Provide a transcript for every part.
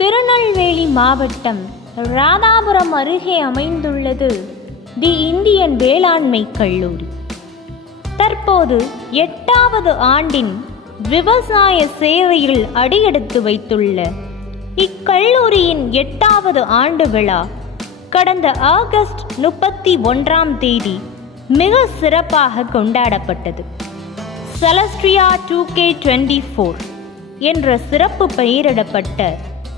திருநெல்வேலி மாவட்டம் ராதாபுரம் அருகே அமைந்துள்ளது தி இந்தியன் வேளாண்மை கல்லூரி. தற்போது 8வது ஆண்டின் விவசாய சேவையில் அடியெடுத்து வைத்துள்ள இக்கல்லூரியின் 8வது ஆண்டு விழா கடந்த ஆகஸ்ட் 31ஆம் தேதி மிக சிறப்பாக கொண்டாடப்பட்டது. செலஸ்ட்ரியா 2K24 என்ற சிறப்பு பெயரிடப்பட்ட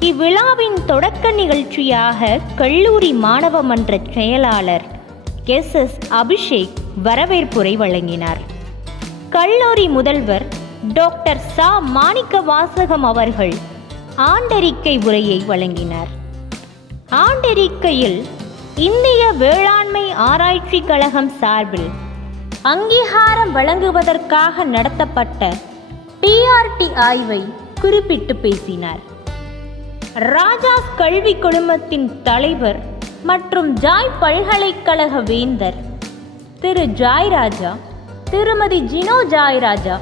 இவ்விழாவின் தொடக்க நிகழ்ச்சியாக கல்லூரி மாணவ மன்ற செயலாளர் SS அபிஷேக் வரவேற்புரை வழங்கினார். கல்லூரி முதல்வர் டாக்டர் சா மாணிக்கவாசகம் அவர்கள் ஆண்டறிக்கை உரையை வழங்கினார். ஆண்டறிக்கையில் இந்திய வேளாண்மை ஆராய்ச்சி கழகம் சார்பில் அங்கீகாரம் வழங்குவதற்காக நடத்தப்பட்ட PRT ஆய்வை குறிப்பிட்டு பேசினார். ராஜாஸ் கல்வி குழுமத்தின் தலைவர் மற்றும் ஜாய் பல்கலைக்கழக வேந்தர் திரு ஜாய்ராஜா, திருமதி ஜினோ ஜாய்ராஜா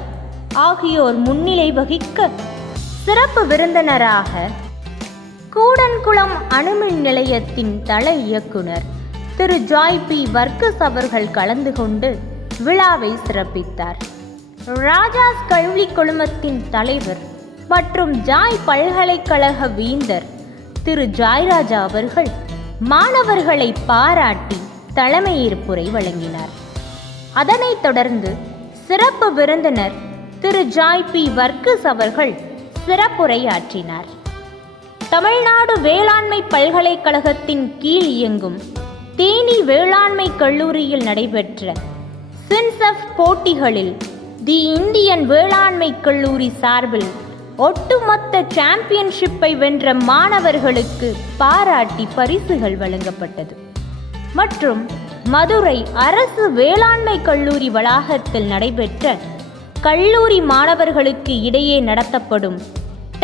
ஆகியோர் முன்னிலை வகிக்க சிறப்பு விருந்தினராக கூடன்குளம் அணுமின் நிலையத்தின் தல இயக்குனர் திரு ஜாய் P. வர்க்கஸ் அவர்கள் கலந்து கொண்டு விழாவை சிறப்பித்தார். ராஜாஸ் கல்வி குழுமத்தின் தலைவர் மற்றும் ஜாய் பல்கலைக்கழக வேந்தர் திரு ஜாய்ராஜா அவர்கள் மாணவர்களை பாராட்டி தலைமையேற்புரை வழங்கினார். அதனைத் தொடர்ந்து சிறப்பு விருந்தினர் திரு ஜாய் P. வர்க்கஸ் அவர்கள் சிறப்புரையாற்றினார். தமிழ்நாடு வேளாண்மை பல்கலைக்கழகத்தின் கீழ் இயங்கும் தேனி வேளாண்மை கல்லூரியில் நடைபெற்ற சின்செஃப் போட்டிகளில் தி இந்தியன் வேளாண்மை கல்லூரி சார்பில் ஒட்டுமொத்த சாம்பியன்ஷிப்பை வென்ற மாணவர்களுக்கு பாராட்டி பரிசுகள் வழங்கப்பட்டது. மற்றும் மதுரை அரசு வேளாண்மை கல்லூரி வளாகத்தில் நடைபெற்ற கல்லூரி மாணவர்களுக்கு இடையே நடத்தப்படும்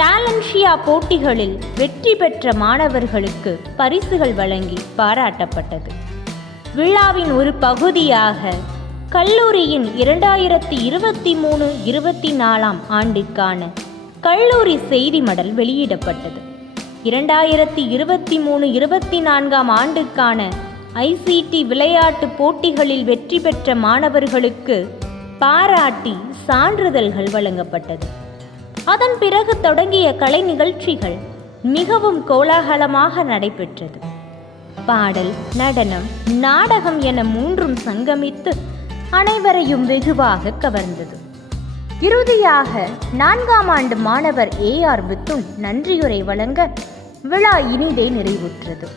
டாலன்ஷியா போட்டிகளில் வெற்றி பெற்ற மாணவர்களுக்கு பரிசுகள் வழங்கி பாராட்டப்பட்டது. விழாவின் ஒரு பகுதியாக கல்லூரியின் 2023-24 ஆண்டுக்கான கல்லூரி செய்தி மடல் வெளியிடப்பட்டது. 2023-24 ஆண்டுக்கான ICT விளையாட்டு போட்டிகளில் வெற்றி பெற்ற மாணவர்களுக்கு பாராட்டி சான்றிதழ்கள் வழங்கப்பட்டது. அதன் பிறகு தொடங்கிய கலை நிகழ்ச்சிகள் மிகவும் கோலாகலமாக நடைபெற்றது. பாடல், நடனம், நாடகம் என 3ம் சங்கமித்து அனைவரையும் வெகுவாக கவர்ந்தது. இறுதியாக 4ஆம் ஆண்டு மாணவர் AR மிதுன் நன்றியுரை வழங்க விழா இனிதே நிறைவுற்றது.